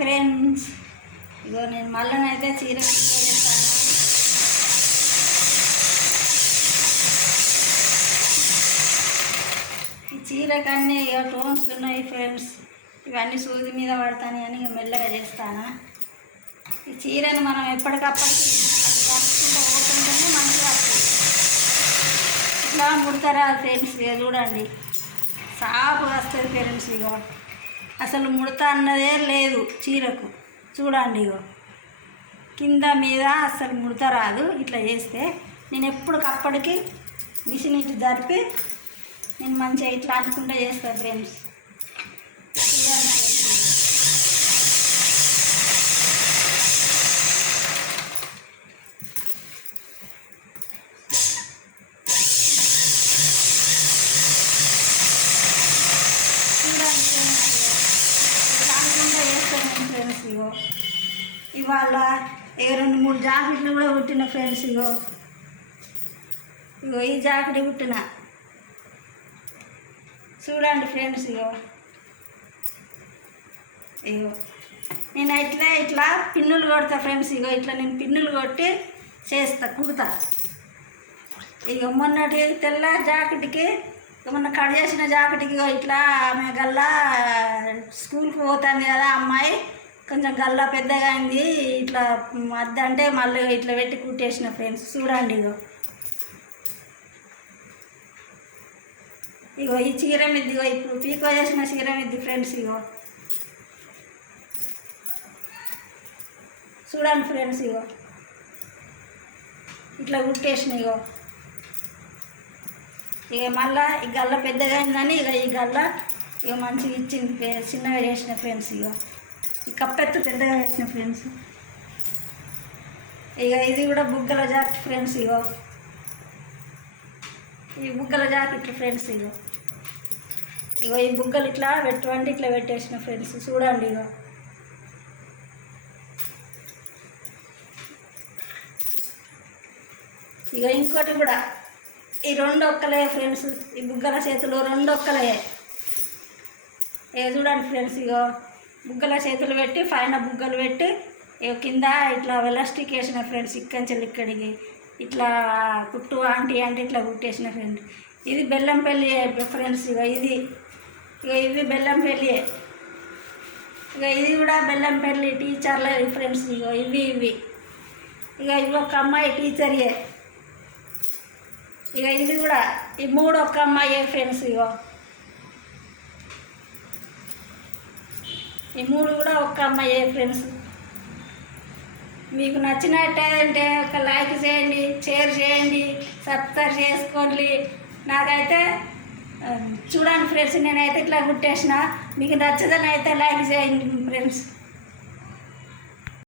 Friends, ఇగో నేను మళ్ళనైతే చీర చేస్తాను. ఈ చీరకన్నీ ఇక టోన్స్ ఉన్నాయి ఫ్రెండ్స్. ఇవన్నీ సూది మీద పడతాను అని ఇక మెల్లగా చేస్తాను. ఈ చీరను మనం ఎప్పటికప్పటికి అది కలుపుకుంటూ పోతుంటేనే మంచిగా వస్తుంది. ఇట్లా ముడతారా ఫ్రెండ్స్? ఇక చూడండి సాపు వస్తుంది ఫ్రెండ్స్. ఇగో అసలు ముడత అన్నదే లేదు చీరకు. చూడండి ఇగో కింద మీద అసలు ముడత రాదు. ఇట్లా చేస్తే నేను ఎప్పటికప్పటికి మిషన్ ఇటు జరిపి నేను మంచిగా ఇట్లా అనుకుంటూ చేస్తాను ఫ్రెండ్స్. చూడండి అనుకుంటూ చేస్తాను ఫ్రెండ్స్. ఇగో ఇవాళ 2-3 జాకెట్లు కూడా కుట్టిన ఫ్రెండ్స్. ఇగో ఈ జాకెట్ కుట్టిన చూడండి ఫ్రెండ్స్. ఇగో నేను ఇట్లా పిన్నులు కొడతా ఫ్రెండ్స్. ఇగో ఇట్లా నేను పిన్నులు కొట్టి చేస్తా, కుడతా. ఇక మొన్నటి తెల్ల జాకెట్కి మొన్న కట్ చేసిన జాకెట్కి ఇట్లా ఆమె గల్లా స్కూల్కి పోతుంది కదా అమ్మాయి, కొంచెం గల్లా పెద్దగా అయింది. ఇట్లా అద్దంటే మళ్ళీ ఇట్లా పెట్టి కుట్టేసిన ఫ్రెండ్స్. చూడండి ఇగో ఈ చీర మిద్ది, ఇగో ఇప్పుడు పీకో చేసిన చీర మిద్ది ఫ్రెండ్స్. ఇగో చూడండి ఫ్రెండ్స్. ఇగో ఇట్లా కుట్టేసిన. ఇక మళ్ళా ఈ గల్ల పెద్దగా అయిందని ఇక ఈ గల్ల ఇక మంచిగా ఇచ్చింది, చిన్నగా చేసిన ఫ్రెండ్స్. ఈ కప్పెత్తు పెద్దగా వేసిన ఫ్రెండ్స్. ఇక ఇది కూడా బుగ్గల జాకెట్ ఫ్రెండ్స్. ఈ బుగ్గల జాకెట్ ఫ్రెండ్స్. ఇగో ఈ బుగ్గలు ఇట్లా పెట్టమంటే ఇట్లా పెట్టేసిన ఫ్రెండ్స్. చూడండి ఇక ఇంకోటి కూడా ఈ 2 ఒక్కలే ఫ్రెండ్స్. ఈ బుగ్గల చేతులు 2 ఒక్కలే. చూడండి ఫ్రెండ్స్. ఇగో బుగ్గల చేతులు పెట్టి పైన బుగ్గలు పెట్టి కింద ఇట్లా ఎలాస్టిక్ వేసిన ఫ్రెండ్స్. ఇక్కడి ఇక్కడికి ఇట్లా కుట్టు ఆంటీ అంటే ఇట్లా కుట్టేసిన ఫ్రెండ్స్. ఇది బెల్లంపల్లి ఫ్రెండ్స్. ఇది బెల్లంపల్లి. ఇది కూడా బెల్లంపల్లి టీచర్ల ఫ్రెండ్స్. ఇవి ఒక అమ్మాయి టీచర్యే. ఇది కూడా ఈ 3 ఒక్క అమ్మాయి ఫ్రెండ్స్. ఈ 3 కూడా ఒక్క అమ్మాయి ఫ్రెండ్స్. మీకు నచ్చినట్టయితే ఒక లైక్ చేయండి, షేర్ చేయండి, సబ్స్క్రైబ్ చేసుకోండి. నాకైతే చూడండి ఫ్రెండ్స్, నేనైతే ఇట్లా కుట్టేసిన. మీకు నచ్చదని అయితే లైక్ చేయండి ఫ్రెండ్స్.